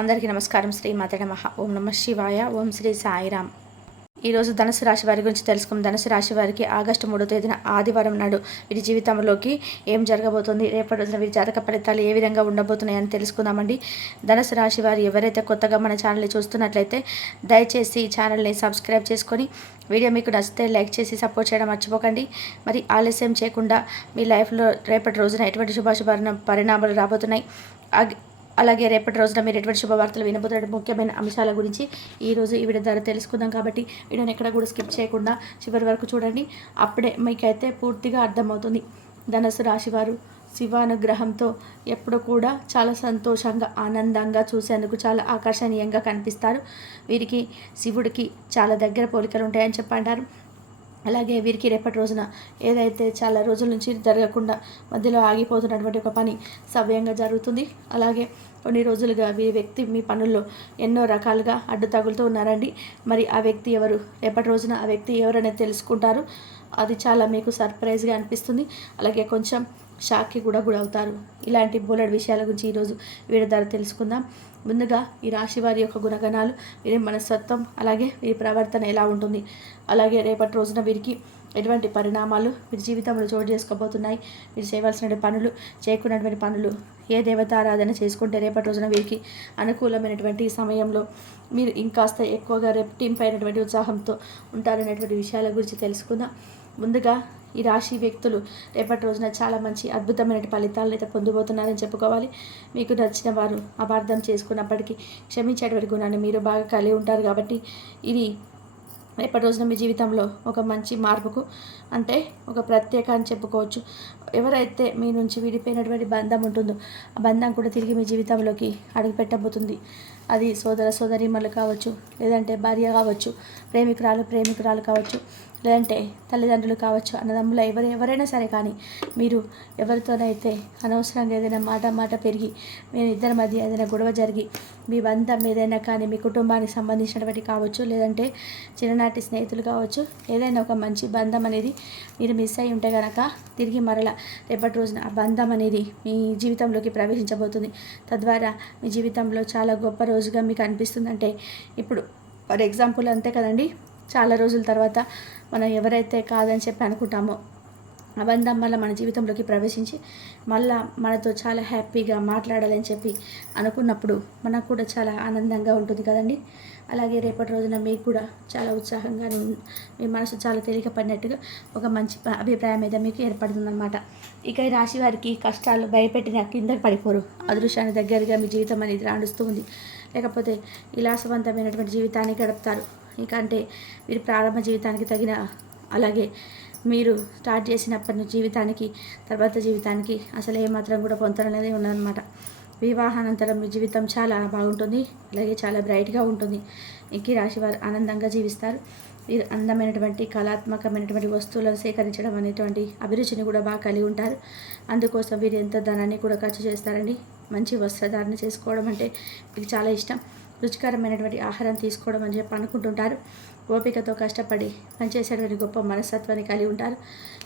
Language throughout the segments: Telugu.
అందరికీ నమస్కారం. శ్రీ మాతే నమః. ఓం నమః శివాయ. ఓం శ్రీ సాయిరామ్. ఈరోజు ధనుసు రాశి వారి గురించి తెలుసుకుందాం. ధనుసు రాశి వారికి ఆగస్టు 3వ తేదీన ఆదివారం నాడు వీరి జీవితంలోకి ఏం జరగబోతుంది, రేపటి రోజున వీరి జాతక ఫలితాలు ఏ విధంగా ఉండబోతున్నాయని తెలుసుకుందామండి. ధనుసు రాశి వారు ఎవరైతే కొత్తగా మన ఛానల్ని చూస్తున్నట్లయితే దయచేసి ఈ ఛానల్ని సబ్స్క్రైబ్ చేసుకొని వీడియో మీకు నచ్చితే లైక్ చేసి సపోర్ట్ చేయడం మర్చిపోకండి. మరి ఆలస్యం చేయకుండా మీ లైఫ్లో రేపటి రోజున ఎటువంటి పరిణామాలు రాబోతున్నాయి, అలాగే రేపటి రోజున మీరు ఎటువంటి శుభవార్తలు వినబోతున్న ముఖ్యమైన అంశాల గురించి ఈరోజు ఈ వీడియో ద్వారా తెలుసుకుందాం. కాబట్టి వీడియోని ఎక్కడ కూడా స్కిప్ చేయకుండా చివరి వరకు చూడండి. అప్పుడే మీకైతే పూర్తిగా అర్థమవుతుంది. ధనుసు రాశివారు శివానుగ్రహంతో ఎప్పుడు కూడా చాలా సంతోషంగా ఆనందంగా చూసేందుకు చాలా ఆకర్షణీయంగా కనిపిస్తారు. వీరికి శివుడికి చాలా దగ్గర పోలికలు ఉంటాయని చెప్పంటారు. అలాగే వీరికి రేపటి రోజున ఏదైతే చాలా రోజుల నుంచి జరగకుండా మధ్యలో ఆగిపోతున్నటువంటి ఒక పని సవ్యంగా జరుగుతుంది. అలాగే కొన్ని రోజులుగా వీరి వ్యక్తి మీ పనుల్లో ఎన్నో రకాలుగా అడ్డు తగులుతూ ఉన్నారండి. మరి ఆ వ్యక్తి ఎవరు, రేపటి రోజున ఆ వ్యక్తి ఎవరనేది తెలుసుకుంటారు. అది చాలా మీకు సర్ప్రైజ్గా అనిపిస్తుంది. అలాగే కొంచెం షాక్కి కూడా గురవుతారు. ఇలాంటి బోలెడు విషయాల గురించి ఈరోజు వీడియో ద్వారా తెలుసుకుందాం. ముందుగా ఈ రాశి వారి యొక్క గుణగణాలు, వీరి మనస్తత్వం, అలాగే వీరి ప్రవర్తన ఎలా ఉంటుంది, అలాగే రేపటి రోజున వీరికి ఎటువంటి పరిణామాలు వీరి జీవితంలో చోటు చేసుకోబోతున్నాయి, వీరు చేయవలసిన పనులు, చేయకున్నటువంటి పనులు, ఏ దేవతారాధన చేసుకుంటే రేపటి రోజున వీరికి అనుకూలమైనటువంటి సమయంలో మీరు ఇంకాస్త ఎక్కువగా రెట్టింపైనటువంటి ఉత్సాహంతో ఉంటారనేటువంటి విషయాల గురించి తెలుసుకుందాం. ముందుగా ఈ రాశి వ్యక్తులు రేపటి రోజున చాలా మంచి అద్భుతమైన ఫలితాలను అయితే పొందబోతున్నారని చెప్పుకోవాలి. మీకు నచ్చిన వారు అపార్థం చేసుకున్నప్పటికీ క్షమించేటువంటి గుణాన్ని మీరు బాగా కలిగి ఉంటారు. కాబట్టి ఇది రేపటి రోజున మీ జీవితంలో ఒక మంచి మార్పుకు, అంటే ఒక ప్రత్యేక అని చెప్పుకోవచ్చు. ఎవరైతే మీ నుంచి విడిపోయినటువంటి బంధం ఉంటుందో ఆ బంధం కూడా తిరిగి మీ జీవితంలోకి అడుగుపెట్టబోతుంది. అది సోదర సోదరీమణులు కావచ్చు, లేదంటే భార్య కావచ్చు, ప్రేమికురాలు కావచ్చు, లేదంటే తల్లిదండ్రులు కావచ్చు, అన్నదమ్ములు ఎవరైనా సరే. కానీ మీరు ఎవరితోనైతే అనవసరంగా ఏదైనా మాట పెరిగి మీ ఇద్దరి మధ్య ఏదైనా గొడవ జరిగి మీ బంధం ఏదైనా కానీ మీ కుటుంబానికి సంబంధించినటువంటి కావచ్చు, లేదంటే చిన్ననాటి స్నేహితులు కావచ్చు, ఏదైనా ఒక మంచి బంధం అనేది మీరు మిస్ అయి ఉంటే కనుక తిరిగి మరలా రేపటి రోజున ఆ బంధం అనేది మీ జీవితంలోకి ప్రవేశించబోతుంది. తద్వారా మీ జీవితంలో చాలా గొప్ప రోజుగా మీకు అనిపిస్తుందంటే, ఇప్పుడు ఫర్ ఎగ్జాంపుల్ అంతే కదండి, చాలా రోజుల తర్వాత మనం ఎవరైతే కాదని చెప్పి అనుకుంటామో ఆ బంధం మళ్ళీ మన జీవితంలోకి ప్రవేశించి మళ్ళీ మనతో చాలా హ్యాపీగా మాట్లాడాలని చెప్పి అనుకున్నప్పుడు మనకు కూడా చాలా ఆనందంగా ఉంటుంది కదండి. అలాగే రేపటి రోజున మీకు కూడా చాలా ఉత్సాహంగా, మీ మనసు చాలా తేలిక పడినట్టుగా ఒక మంచి అభిప్రాయం అయితే మీకు ఏర్పడుతుందన్నమాట. ఇక ఈ రాశి వారికి కష్టాలు భయపెట్టిన కిందకి పడిపోరు. అదృష్టాన్ని దగ్గరగా మీ జీవితం అనేది రాణిస్తూ ఉంది. లేకపోతే విలాసవంతమైనటువంటి జీవితాన్ని గడుపుతారు. ఇక అంటే మీరు ప్రారంభ జీవితానికి తగిన, అలాగే మీరు స్టార్ట్ చేసినప్పటి జీవితానికి తర్వాత జీవితానికి అసలు ఏమాత్రం కూడా పొంతన అనేది ఉన్నదన్నమాట. వివాహానంతరం మీ జీవితం చాలా బాగుంటుంది, అలాగే చాలా బ్రైట్గా ఉంటుంది. ఇంక రాశి వారు ఆనందంగా జీవిస్తారు. వీరు అందమైనటువంటి కళాత్మకమైనటువంటి వస్తువులను సేకరించడం అనేటువంటి అభిరుచిని కూడా బాగా కలిగి ఉంటారు. అందుకోసం వీరు ఎంత ధనాన్ని కూడా ఖర్చు చేస్తారండి. మంచి వస్త్రధారణ చేసుకోవడం అంటే మీకు చాలా ఇష్టం. రుచికరమైనటువంటి ఆహారం తీసుకోవడం అని చెప్పి అనుకుంటుంటారు. ఓపికతో కష్టపడి పనిచేసేటువంటి గొప్ప మనస్తత్వాన్ని కలిగి ఉంటారు.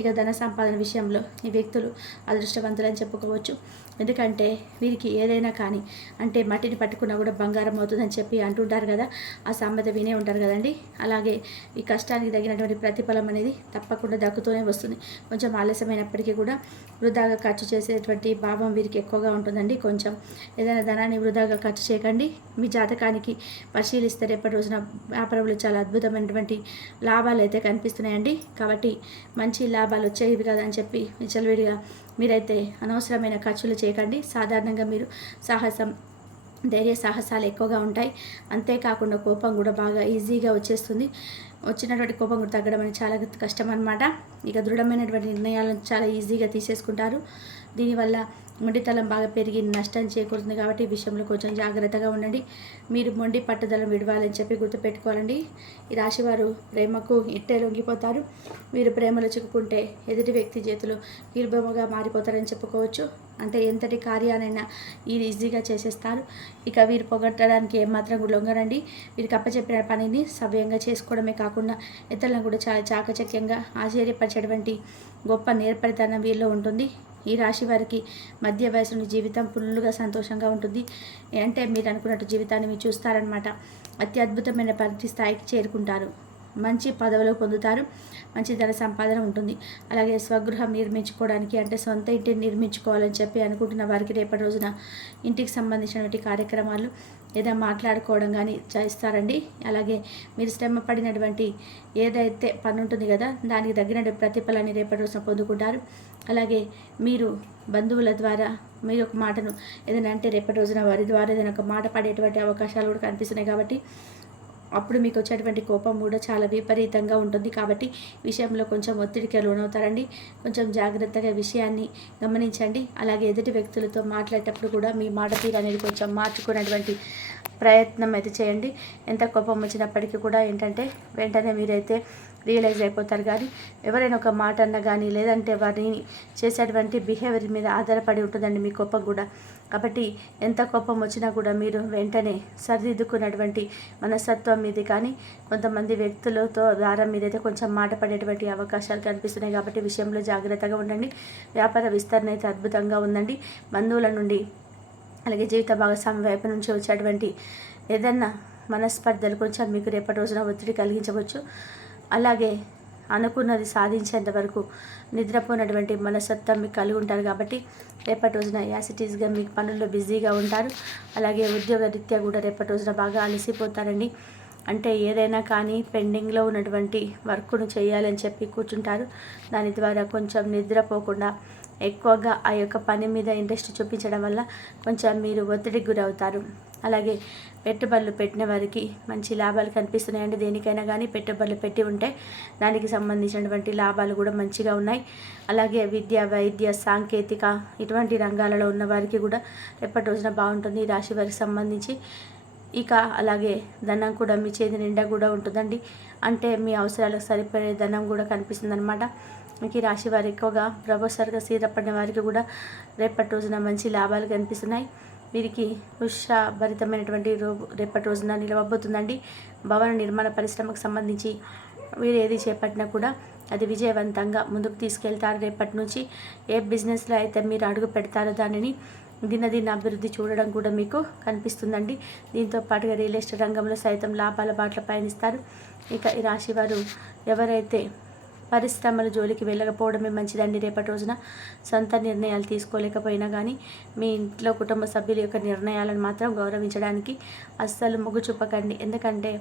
ఇక ధన సంపాదన విషయంలో ఈ వ్యక్తులు అదృష్టవంతులని చెప్పుకోవచ్చు. ఎందుకంటే వీరికి ఏదైనా కానీ, అంటే మట్టిని పట్టుకున్నా కూడా బంగారం అవుతుందని చెప్పి అంటుంటారు కదా, ఆ సామెత వినే ఉంటారు కదండి. అలాగే ఈ కష్టానికి తగినటువంటి ప్రతిఫలం అనేది తప్పకుండా దక్కుతూనే వస్తుంది. కొంచెం ఆలస్యమైనప్పటికీ కూడా వృధాగా ఖర్చు చేసేటువంటి భావం వీరికి ఎక్కువగా ఉంటుందండి. కొంచెం ఏదైనా ధనాన్ని వృధాగా ఖర్చు చేయకండి. మీ జాతకానికి పరిశీలిస్తే రేపటి రోజున వ్యాపారంలో చాలా అద్భుతమైనటువంటి లాభాలు అయితే కనిపిస్తున్నాయండి. కాబట్టి మంచి లాభాలు వచ్చేవి కదా అని చెప్పి విచ్చలవిడిగా మీరైతే అనవసరమైన ఖర్చులు చేయకండి. సాధారణంగా మీరు ధైర్య సాహసాలు ఎక్కువగా ఉంటాయి. అంతేకాకుండా కోపం కూడా బాగా ఈజీగా వచ్చేస్తుంది. వచ్చినటువంటి కోపం కూడా తగ్గడం అనేది చాలా కష్టం అన్నమాట. ఇక దృఢమైనటువంటి నిర్ణయాలను చాలా ఈజీగా తీసేసుకుంటారు. దీనివల్ల మొండితనం బాగా పెరిగి నష్టం చేకూరుతుంది. కాబట్టి ఈ విషయంలో కొంచెం జాగ్రత్తగా ఉండండి. మీరు మొండి పట్టుదల విడవాలని చెప్పి గుర్తుపెట్టుకోవాలండి. ఈ రాశివారు ప్రేమకు ఇట్టే లొంగిపోతారు. మీరు ప్రేమలో చిక్కుకుంటే ఎదుటి వ్యక్తి చేతులు కీలుబొమ్మగా మారిపోతారని చెప్పుకోవచ్చు. అంటే ఎంతటి కార్యాలైనా ఈజీగా చేసేస్తారు. ఇక వీరు పొగట్టడానికి ఏమాత్రం కూడా లొంగరండి. వీరికి అప్పచెప్పిన పనిని సవ్యంగా చేసుకోవడమే కాకుండా ఇతరులను కూడా చాలా చాకచక్యంగా ఆశ్చర్యపరిచేటువంటి గొప్ప నేర్పరితనం వీరిలో ఉంటుంది. ఈ రాశి వారికి మధ్య వయసుని జీవితం ఫుల్గా సంతోషంగా ఉంటుంది. అంటే మీరు అనుకున్నట్టు జీవితాన్ని మీరు చూస్తారనమాట. అత్యద్భుతమైన పరిధి స్థాయికి చేరుకుంటారు. మంచి పదవులు పొందుతారు. మంచి ధన సంపాదన ఉంటుంది. అలాగే స్వగృహం నిర్మించుకోవడానికి అంటే సొంత ఇంటిని నిర్మించుకోవాలని చెప్పి అనుకుంటున్న వారికి రేపటి రోజున ఇంటికి సంబంధించినటువంటి కార్యక్రమాలు లేదా మాట్లాడుకోవడం కానీ చేస్తారండి. అలాగే మీరు శ్రమ పడినటువంటి ఏదైతే పని ఉంటుంది కదా దానికి తగినటువంటి ప్రతిఫలాన్ని రేపటి రోజున పొందుకుంటారు. అలాగే మీరు బంధువుల ద్వారా మీరు ఒక మాటను ఏదైనా అంటే రేపటి రోజున వారి ద్వారా ఏదైనా ఒక మాట పడేటువంటి అవకాశాలు కూడా కనిపిస్తున్నాయి. కాబట్టి అప్పుడు మీకు వచ్చేటువంటి కోపం కూడా చాలా విపరీతంగా ఉంటుంది. కాబట్టి విషయంలో కొంచెం ఒత్తిడికి లోనవుతారండి. కొంచెం జాగ్రత్తగా విషయాన్ని గమనించండి. అలాగే ఎదుటి వ్యక్తులతో మాట్లాడేటప్పుడు కూడా మీ మాట తీరు అనేది కొంచెం మార్చుకునేటువంటి ప్రయత్నం అయితే చేయండి. ఎంత కోపం వచ్చినప్పటికీ కూడా ఏంటంటే వెంటనే మీరైతే రియలైజ్ అయిపోతారు. కానీ ఎవరైనా ఒక మాట అన్నా కానీ లేదంటే వారిని చేసేటువంటి బిహేవియర్ మీద ఆధారపడి ఉంటుందండి మీ కోపం కూడా. కాబట్టి ఎంత కోపం వచ్చినా కూడా మీరు వెంటనే సరిదిద్దుకున్నటువంటి మనస్తత్వం మీది కానీ కొంతమంది వ్యక్తులతో ద్వారా మీరైతే కొంచెం మాట పడేటువంటి అవకాశాలు కనిపిస్తున్నాయి. కాబట్టి విషయంలో జాగ్రత్తగా ఉండండి. వ్యాపార విస్తరణ అయితే అద్భుతంగా ఉందండి. బంధువుల నుండి అలాగే జీవిత భాగస్వామి వైపు నుంచి వచ్చేటువంటి ఏదన్నా మనస్పర్ధలు కొంచెం మీకు రేపటి రోజున ఒత్తిడి కలిగించవచ్చు. అలాగే అనుకున్నది సాధించేంత వరకు నిద్రపోయినటువంటి మనస్తత్వం మీకు కలిగి ఉంటారు. కాబట్టి రేపటి రోజున యాసిటీస్గా మీకు పనుల్లో బిజీగా ఉంటారు. అలాగే ఉద్యోగ రీత్యా కూడా రేపటి రోజున బాగా అలసిపోతారండి. అంటే ఏదైనా కానీ పెండింగ్లో ఉన్నటువంటి వర్క్ను చేయాలని చెప్పి కూర్చుంటారు. దాని ద్వారా కొంచెం నిద్రపోకుండా ఎక్కువగా ఆ యొక్క పని మీద ఇంట్రెస్ట్ చూపించడం వల్ల కొంచెం మీరు ఒత్తిడికి గురవుతారు. అలాగే పెట్టుబడులు పెట్టిన వారికి మంచి లాభాలు కనిపిస్తున్నాయండి. దేనికైనా కానీ పెట్టుబడులు పెట్టి ఉంటే దానికి సంబంధించినటువంటి లాభాలు కూడా మంచిగా ఉన్నాయి. అలాగే విద్య, వైద్య, సాంకేతిక ఇటువంటి రంగాలలో ఉన్న వారికి కూడా రేపటి రోజున బాగుంటుంది. ఈ రాశి వారికి సంబంధించి ఇక అలాగే ధనం కూడా మీ చేతి నిండా కూడా ఉంటుందండి. అంటే మీ అవసరాలకు సరిపడే ధనం కూడా కనిపిస్తుంది అనమాట. మీకు ఈ రాశి వారు ఎక్కువగా ప్రొఫెసర్గా స్థిరపడిన వారికి కూడా రేపటి రోజున మంచి లాభాలు కనిపిస్తున్నాయి. వీరికి ఉత్సాహభరితమైనటువంటి రేపటి రోజున నిలవబోతుందండి. భవన నిర్మాణ పరిశ్రమకు సంబంధించి వీరు ఏది చేపట్టినా కూడా అది విజయవంతంగా ముందుకు తీసుకెళ్తారు. రేపటి నుంచి ఏ బిజినెస్లో అయితే మీరు అడుగు పెడతారో దానిని దినదిన అభివృద్ధి చూడడం కూడా మీకు కనిపిస్తుందండి. దీంతో పాటుగా రియల్ ఎస్టేట్ రంగంలో సైతం లాభాల బాటలో పయనిస్తారు. ఇక ఈ రాశి వారు ఎవరైతే పరిశ్రమల జోలికి వెళ్ళకపోవడమే మంచిదండి. రేపటి రోజున సొంత నిర్ణయాలు తీసుకోలేకపోయినా కానీ మీ ఇంట్లో కుటుంబ సభ్యుల యొక్క నిర్ణయాలను మాత్రం గౌరవించడానికి అస్సలు మొగ్గు చూపకండి. ఎందుకంటే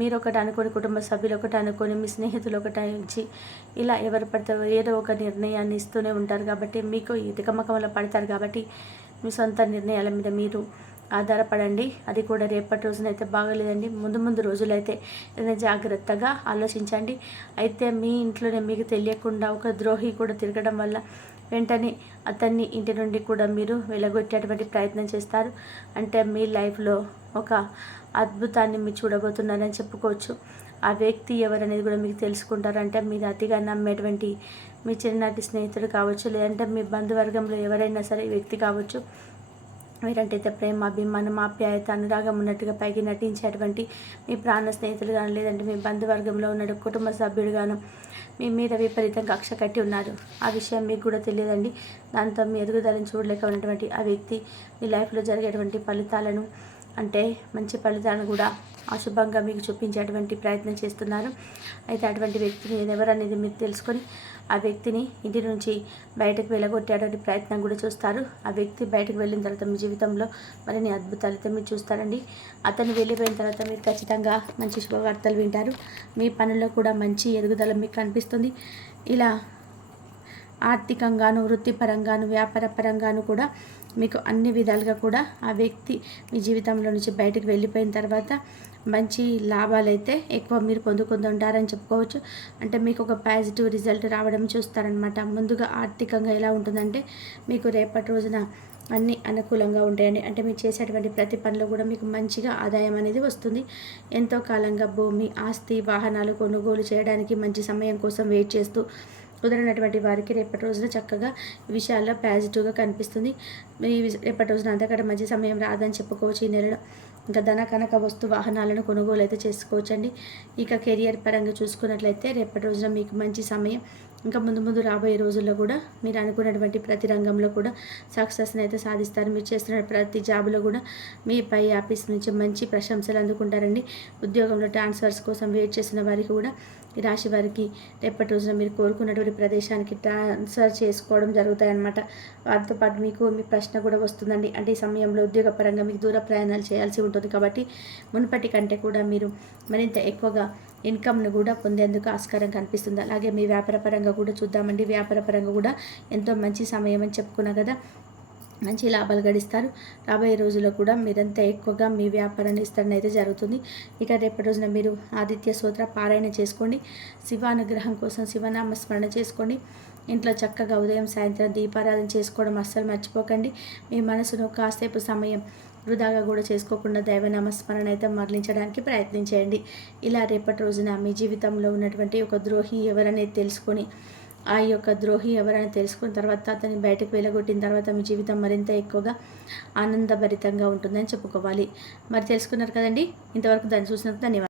మీరు ఒకటి అనుకొని కుటుంబ సభ్యులు ఒకటి అనుకొని మీ స్నేహితులు ఒకటి ఇచ్చి ఇలా ఎవరు పడితే ఏదో ఒక నిర్ణయాన్ని ఇస్తూనే ఉంటారు. కాబట్టి మీకు ఈ తికమకంలో పడతారు. కాబట్టి మీ సొంత నిర్ణయాల మీద మీరు ఆధారపడండి. అది కూడా రేపటి రోజున అయితే బాగలేదండి. ముందు రోజులైతే ఏదైనా జాగ్రత్తగా ఆలోచించండి. అయితే మీ ఇంట్లోనే మీకు తెలియకుండా ఒక ద్రోహి కూడా తిరగడం వల్ల వెంటనే అతన్ని ఇంటి నుండి కూడా మీరు వెలగొట్టేటువంటి ప్రయత్నం చేస్తారు. అంటే మీ లైఫ్లో ఒక అద్భుతాన్ని మీరు చూడబోతున్నారని చెప్పుకోవచ్చు. ఆ వ్యక్తి ఎవరనేది కూడా మీకు తెలుసుకుంటారంటే మీరు అతిగా నమ్మేటువంటి మీ చిన్ననాటి స్నేహితుడు కావచ్చు, లేదంటే మీ బంధువర్గంలో ఎవరైనా సరే వ్యక్తి కావచ్చు. మీరంటే ప్రేమ, అభిమానం, ఆప్యాయత, అనురాగం ఉన్నట్టుగా పైకి నటించేటువంటి మీ ప్రాణ స్నేహితులు కానీ లేదంటే మీ బంధువర్గంలో ఉన్న కుటుంబ సభ్యుడు గాను మీ మీద విపరీతంగా కక్ష కట్టి ఉన్నారు. ఆ విషయం మీకు కూడా తెలియదండి. దాంతో మీ ఎదుగుదలను చూడలేక ఉన్నటువంటి ఆ వ్యక్తి మీ లైఫ్లో జరిగేటువంటి ఫలితాలను అంటే మంచి ఫలితాలను కూడా అశుభంగా మీకు చూపించేటువంటి ప్రయత్నం చేస్తున్నారు. అయితే అటువంటి వ్యక్తిని ఎవరనేది మీరు తెలుసుకొని ఆ వ్యక్తిని ఇంటి నుంచి బయటకు వెళ్ళగొట్టేటువంటి ప్రయత్నం కూడా చూస్తారు. ఆ వ్యక్తి బయటకు వెళ్ళిన తర్వాత మీ జీవితంలో మరిన్ని అద్భుతాలు అయితే మీరు చూస్తారండి. అతను వెళ్ళిపోయిన తర్వాత మీరు ఖచ్చితంగా మంచి శుభవార్తలు వింటారు. మీ పనుల్లో కూడా మంచి ఎదుగుదల మీకు కనిపిస్తుంది. ఇలా ఆర్థికంగాను, వృత్తిపరంగాను, వ్యాపార పరంగాను కూడా మీకు అన్ని విధాలుగా కూడా ఆ వ్యక్తి మీ జీవితంలో నుంచి బయటకు వెళ్ళిపోయిన తర్వాత మంచి లాభాలైతే ఎక్కువ మీరు పొందుకుంటుంటారని చెప్పుకోవచ్చు. అంటే మీకు ఒక పాజిటివ్ రిజల్ట్ రావడం చూస్తారనమాట. ముందుగా ఆర్థికంగా ఎలా ఉంటుందంటే మీకు రేపటి రోజున అన్నీ అనుకూలంగా ఉంటాయండి. అంటే మీరు చేసేటువంటి ప్రతి పనిలో కూడా మీకు మంచిగా ఆదాయం అనేది వస్తుంది. ఎంతో కాలంగా భూమి, ఆస్తి, వాహనాలు కొనుగోలు చేయడానికి మంచి సమయం కోసం వెయిట్ చేస్తూ కుదరనటువంటి వారికి రేపటి రోజున చక్కగా ఈ విషయాల్లో పాజిటివ్గా కనిపిస్తుంది. రేపటి రోజున అంతకంటే మంచి సమయం రాదని చెప్పుకోవచ్చు ఈ నెలలో. ఇంకా ధన కనక వస్తు వాహనాలను కొనుగోలు అయితే చేసుకోవచ్చండి. ఇక కెరియర్ పరంగా చూసుకున్నట్లయితే రేపటి రోజున మీకు మంచి సమయం. ఇంకా ముందు ముందు రాబోయే రోజుల్లో కూడా మీరు అనుకున్నటువంటి ప్రతి రంగంలో కూడా సక్సెస్ని అయితే సాధిస్తారు. మీరు చేస్తున్న ప్రతి జాబ్లో కూడా మీ పై ఆఫీస్ నుంచి మంచి ప్రశంసలు అందుకుంటారండి. ఉద్యోగంలో ట్రాన్స్ఫర్స్ కోసం వెయిట్ చేసిన వారికి కూడా ఈ రాశి వారికి రేపటి రోజున మీరు కోరుకున్నటువంటి ప్రదేశానికి ట్రాన్స్ఫర్ చేసుకోవడం జరుగుతాయన్నమాట. వాటితో పాటు మీకు మీ ప్రశ్న కూడా వస్తుందండి. అంటే ఈ సమయంలో ఉద్యోగపరంగా మీకు దూర ప్రయాణాలు చేయాల్సి ఉంటుంది కాబట్టి మునుపటి కంటే కూడా మీరు మరింత ఎక్కువగా ఇన్కమ్ను కూడా పొందేందుకు ఆస్కారం కనిపిస్తుంది. అలాగే మీ వ్యాపార పరంగా కూడా చూద్దామండి. వ్యాపార పరంగా కూడా ఎంతో మంచి సమయం అని చెప్పుకున్నా కదా, మంచి లాభాలు గడిస్తారు. రాబోయే రోజుల్లో కూడా మీరంతా ఎక్కువగా మీ వ్యాపారాన్ని విస్తరణ అయితే జరుగుతుంది. ఇక రేపటి రోజున మీరు ఆదిత్య స్తోత్ర పారాయణ చేసుకోండి. శివానుగ్రహం కోసం శివనామస్మరణ చేసుకోండి. ఇంట్లో చక్కగా ఉదయం సాయంత్రం దీపారాధన చేసుకోవడం అస్సలు మర్చిపోకండి. మీ మనసును కాసేపు సమయం వృధాగా కూడా చేసుకోకుండా దైవనామస్మరణ అయితే మరలించడానికి ప్రయత్నించేయండి. ఇలా రేపటి రోజున మీ జీవితంలో ఉన్నటువంటి ఒక ద్రోహి ఎవరనేది తెలుసుకొని ఆ యొక్క ద్రోహి ఎవరైనా తెలుసుకున్న తర్వాత అతన్ని బయటకు వెళ్ళగొట్టిన తర్వాత మీ జీవితం మరింత ఎక్కువగా ఆనందభరితంగా ఉంటుందని చెప్పుకోవాలి. మరి తెలుసుకున్నారు కదండి. ఇంతవరకు దాన్ని చూసినందుకు ధన్యవాదాలు.